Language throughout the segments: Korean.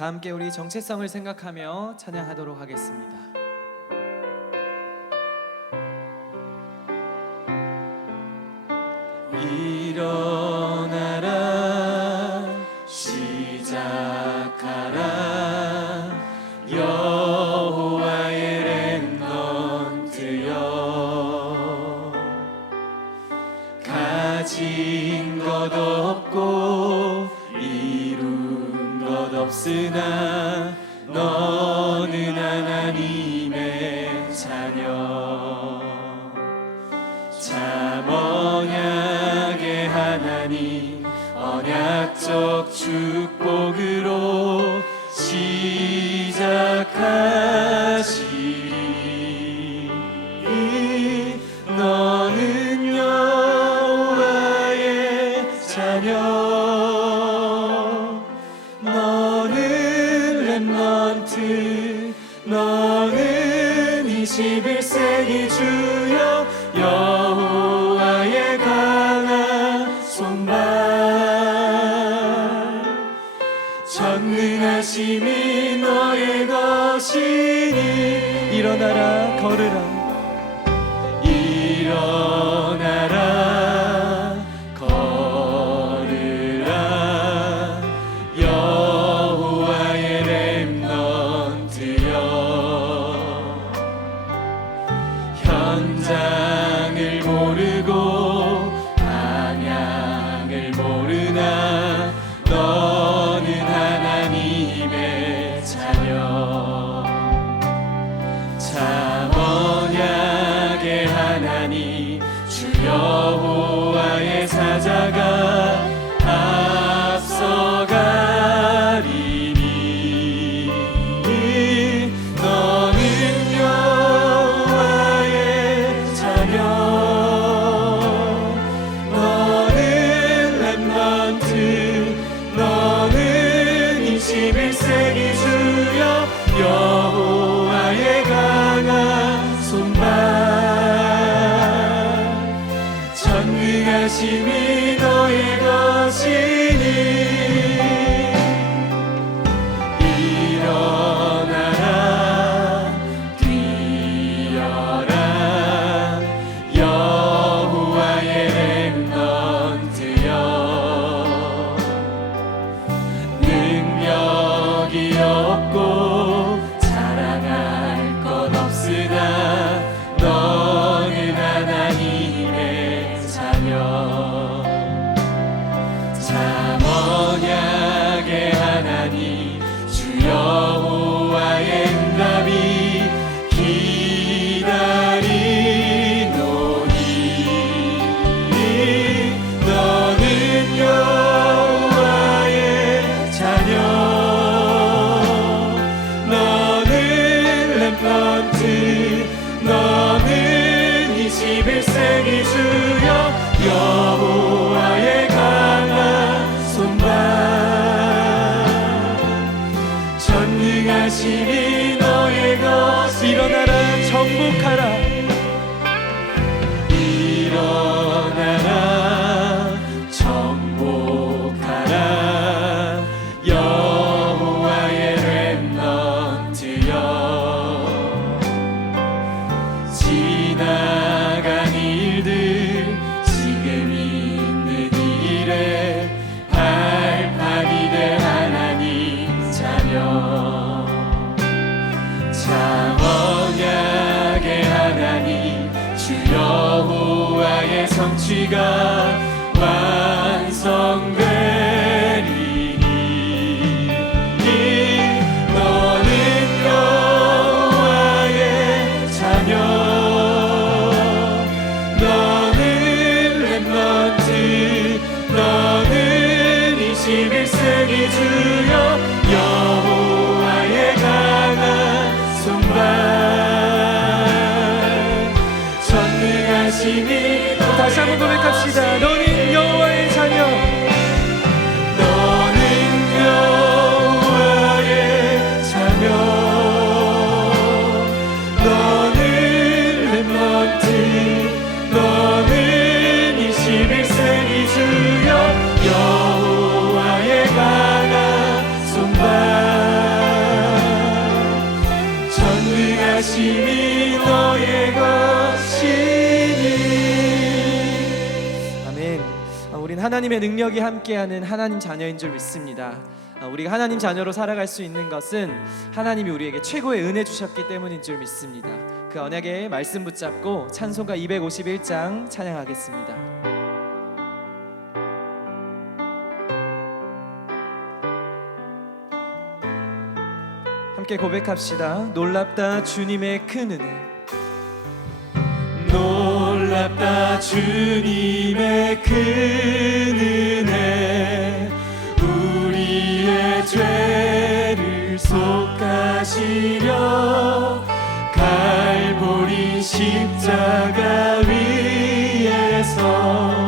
다 함께 우리 정체성을 생각하며 찬양하도록 하겠습니다. 하나님 언약적 축복으로 시작한 걸으라 이런 주여 시간. 어, 다시 한번 고백합시다. 너는 여호와의 자녀. 하나님의 능력이 함께하는 하나님 자녀인 줄 믿습니다 아, 우리가 하나님 자녀로 살아갈 수 있는 것은 하나님이 우리에게 최고의 은혜 주셨기 때문인 줄 믿습니다 그 언약의 말씀 붙잡고 찬송가 251장 찬양하겠습니다 함께 고백합시다. 놀랍다 주님의 큰 은혜. 놀랍다 주님의 큰 은혜. 우리의 죄를 속가시려 갈보리 십자가 위에서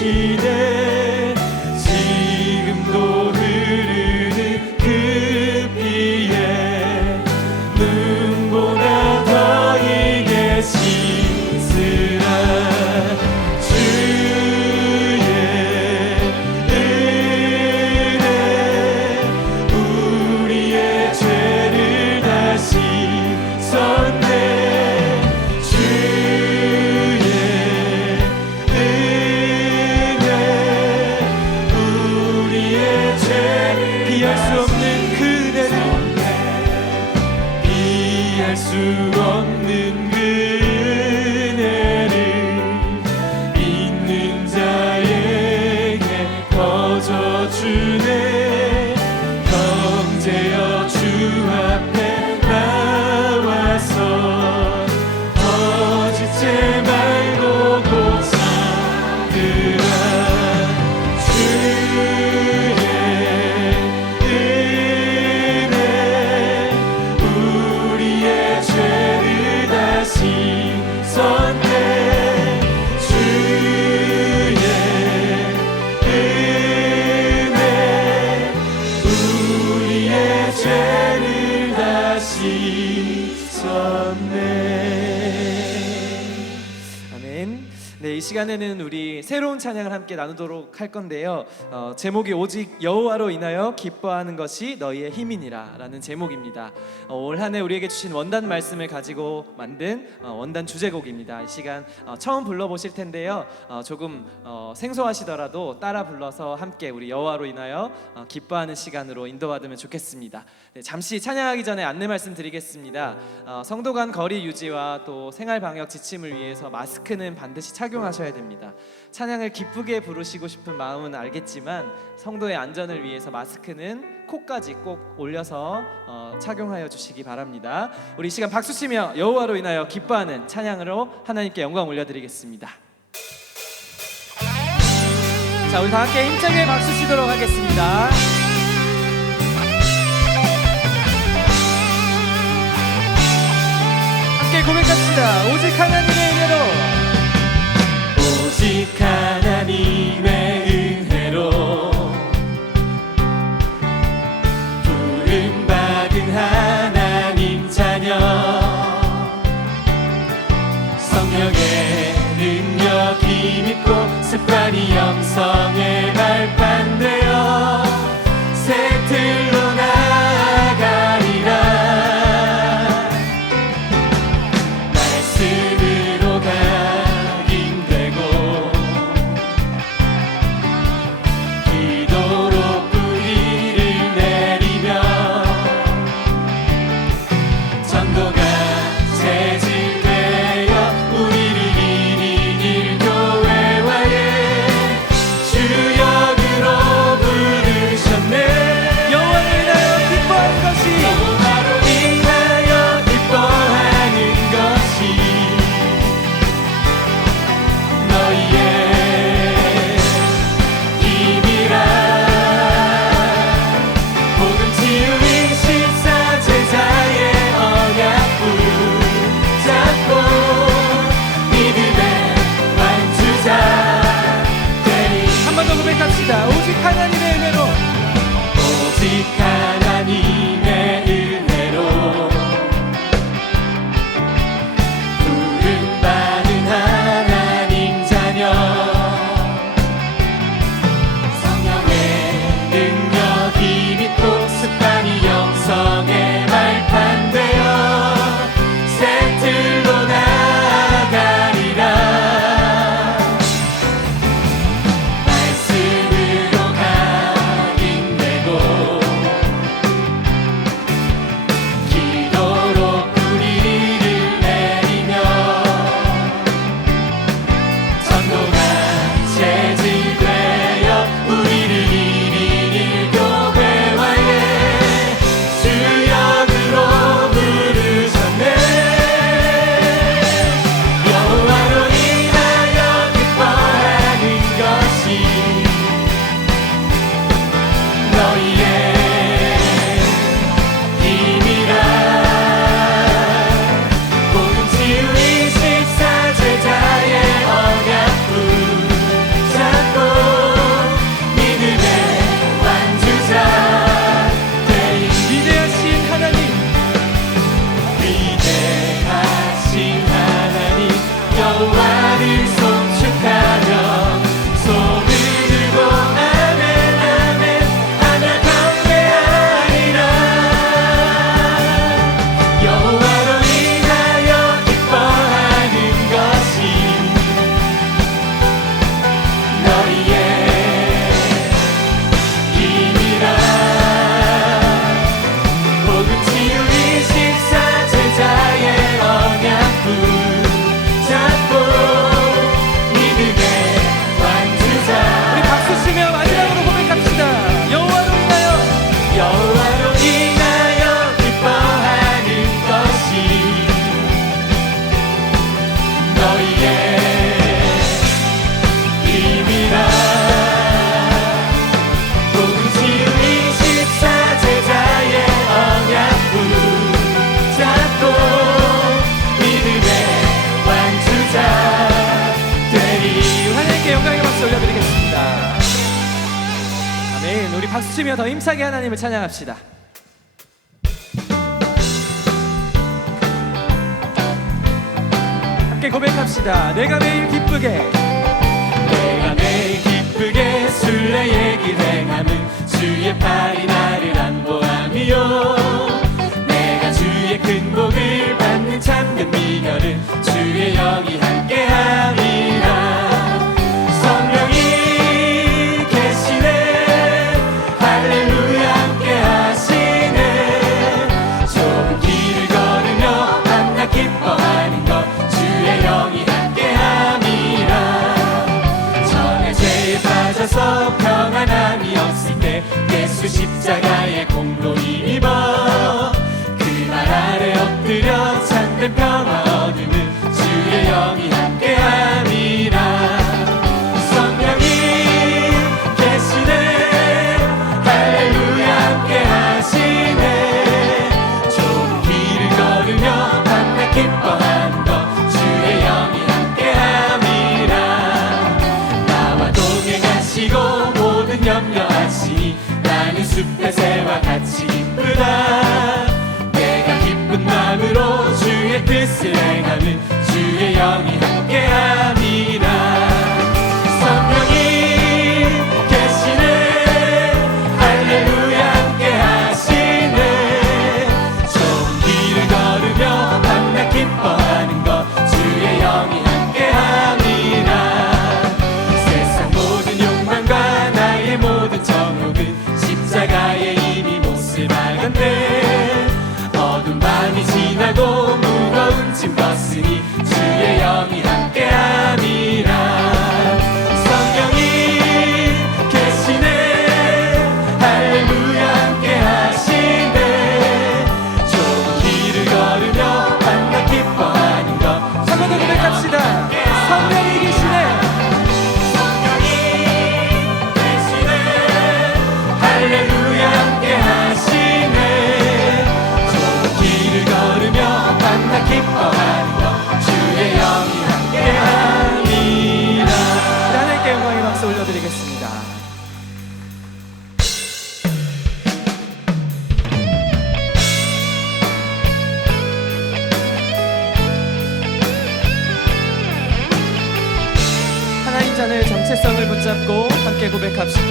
시네 피할 수 시간에는 새로운 찬양을 함께 나누도록 할 건데요. 어, 제목이 오직 여호와로 인하여 기뻐하는 것이 너희의 힘이니라라는 제목입니다. 어, 올 한해 우리에게 주신 원단 말씀을 가지고 만든 어, 원단 주제곡입니다. 이 시간 어, 처음 불러보실 텐데요. 어, 조금 어, 생소하시더라도 따라 불러서 함께 우리 여호와로 인하여 어, 기뻐하는 시간으로 인도받으면 좋겠습니다. 네, 잠시 찬양하기 전에 안내 말씀드리겠습니다. 어, 성도 간 거리 유지와 또 생활 방역 지침을 위해서 마스크는 반드시 착용하셔야 됩니다. 찬양을 기쁘게 부르시고 싶은 마음은 알겠지만 성도의 안전을 위해서 마스크는 코까지 꼭 올려서 어, 착용하여 주시기 바랍니다. 우리 이 시간 박수 치며 여호와로 인하여 기뻐하는 찬양으로 하나님께 영광 올려드리겠습니다. 자, 우리 다 함께 힘차게 박수 치도록 하겠습니다. 함께 고백합시다. 오직 하나님의 습관이 영성의 발판되어 신나게 하나님을 찬양합시다. 함께 고백합시다. 내가 매일 기쁘게 잡고 함께 고백합시다.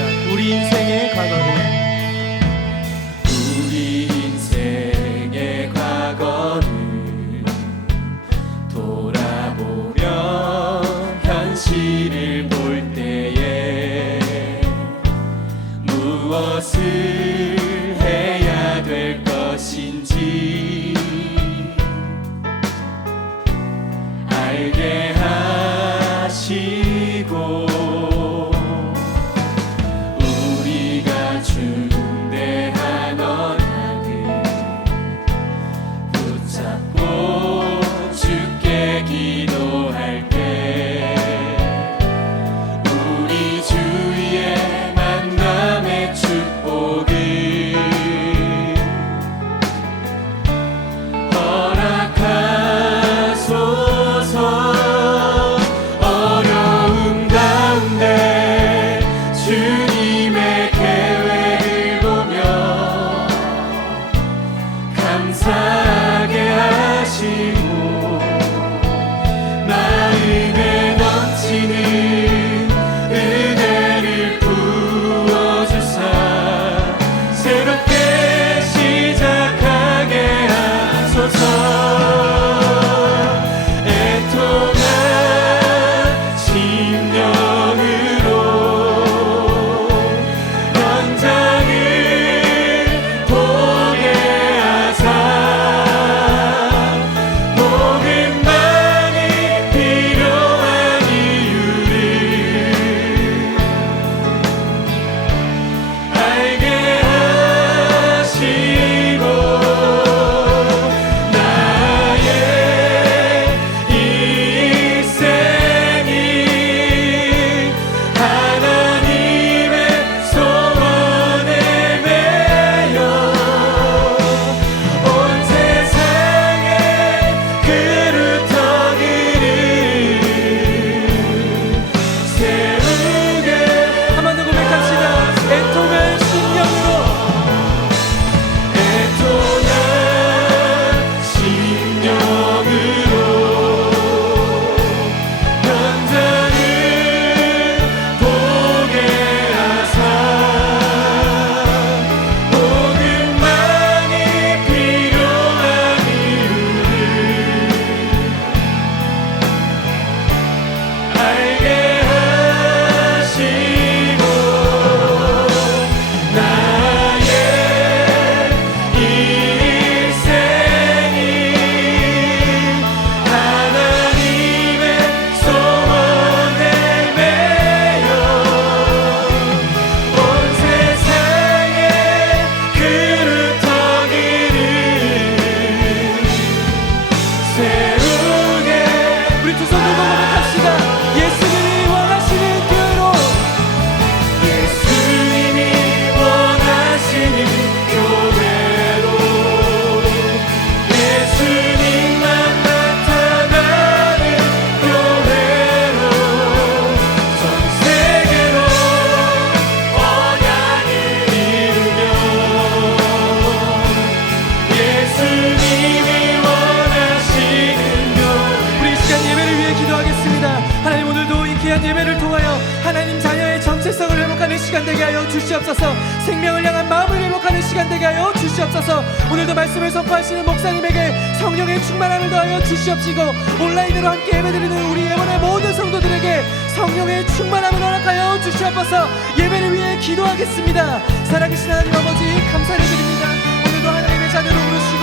오늘도 말씀을 선포하시는 목사님에게 성령의 충만함을 더하여 주시옵시고 온라인으로 함께 예배드리는 우리 예원의 모든 성도들에게 성령의 충만함을 허락하여 주시옵소서. 예배를 위해 기도하겠습니다. 사랑하신 하나님 아버지 감사드립니다. 오늘도 하나님의 자녀로 부르시고